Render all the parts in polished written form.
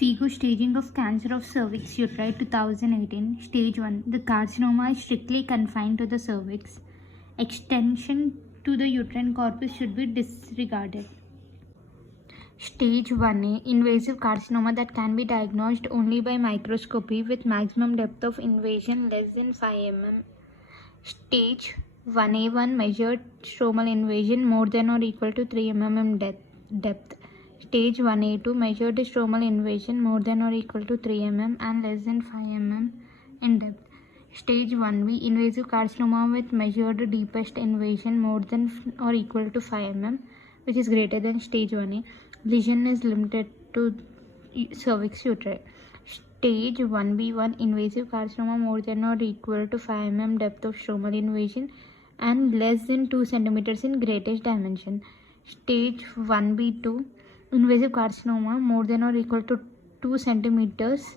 FIGO staging of cancer of cervix uteri 2018. Stage 1. The carcinoma is strictly confined to the cervix. Extension to the uterine corpus should be disregarded. Stage 1A. Invasive carcinoma that can be diagnosed only by microscopy with maximum depth of invasion less than 5 mm. Stage 1A1. Measured stromal invasion more than or equal to 3 mm in depth. Stage 1A2. Measured stromal invasion more than or equal to 3 mm and less than 5 mm in depth. Stage 1B. Invasive carcinoma with measured deepest invasion more than or equal to 5 mm, which is greater than stage 1A. Lesion is limited to cervix uteri. Stage 1B1. Invasive carcinoma more than or equal to 5 mm depth of stromal invasion and less than 2 cm in greatest dimension. Stage 1B2. Invasive carcinoma more than or equal to 2 cm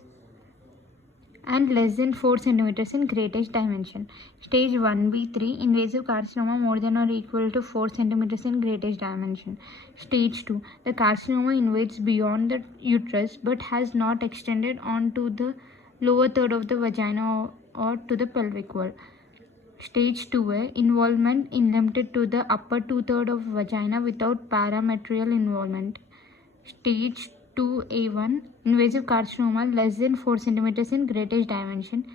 and less than 4 cm in greatest dimension. Stage 1B3. Invasive carcinoma more than or equal to 4 cm in greatest dimension. Stage 2. The carcinoma invades beyond the uterus but has not extended onto the lower third of the vagina or to the pelvic wall. Stage 2A. Involvement limited to the upper two-thirds of vagina without parametrial involvement. Stage 2A1. Invasive carcinoma less than 4 cm in greatest dimension.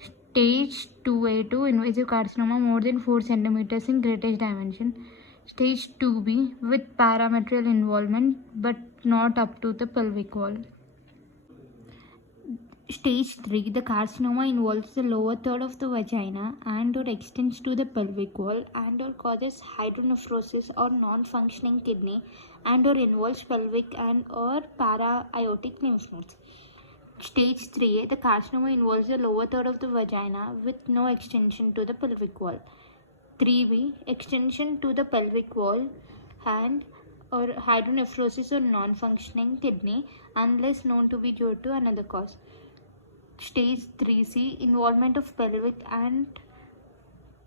Stage 2A2. Invasive carcinoma more than 4 cm in greatest dimension. Stage 2B with parametrial involvement but not up to the pelvic wall. Stage 3. The carcinoma involves the lower third of the vagina and or extends to the pelvic wall and or causes hydronephrosis or non-functioning kidney and or involves pelvic and or para-aortic lymph nodes. Stage 3A. The carcinoma involves the lower third of the vagina with no extension to the pelvic wall. 3B. Extension to the pelvic wall and or hydronephrosis or non-functioning kidney unless known to be due to another cause. Stage 3C. Involvement of pelvic and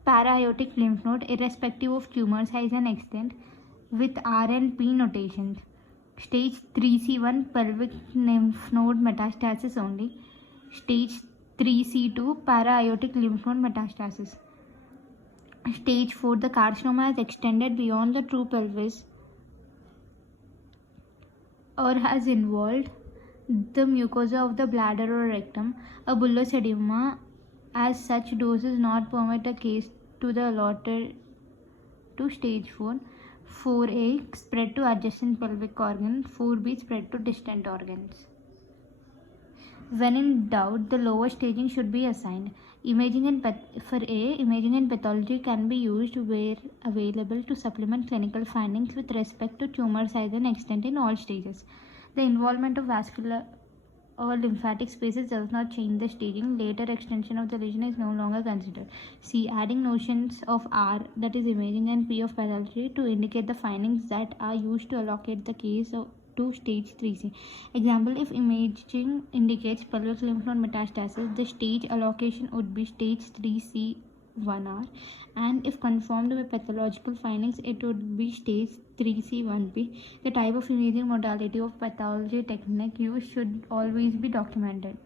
para-aortic lymph node irrespective of tumor size and extent with R and P notations. Stage 3C1. Pelvic lymph node metastasis only. Stage 3C2. Para-aortic lymph node metastasis. Stage 4. The carcinoma has extended beyond the true pelvis or has involved the mucosa of the bladder or rectum. A bullous edema as such does not permit a case to the allotted to stage 4. 4A. Spread to adjacent pelvic organ. 4B. Spread to distant organs. When in doubt, the lower staging should be assigned. Imaging and pathology can be used where available to supplement clinical findings with respect to tumor size and extent in all stages. The involvement of vascular or lymphatic spaces does not change the staging. Later extension of the lesion is no longer considered. C. Adding notions of R, that is imaging, and P of pathology to indicate the findings that are used to allocate the case to stage 3C. Example, if imaging indicates pelvic lymph node metastasis, the stage allocation would be stage 3C1R, and if confirmed by pathological findings, it would be stage 3C1B. The type of imaging modality of pathology technique used should always be documented.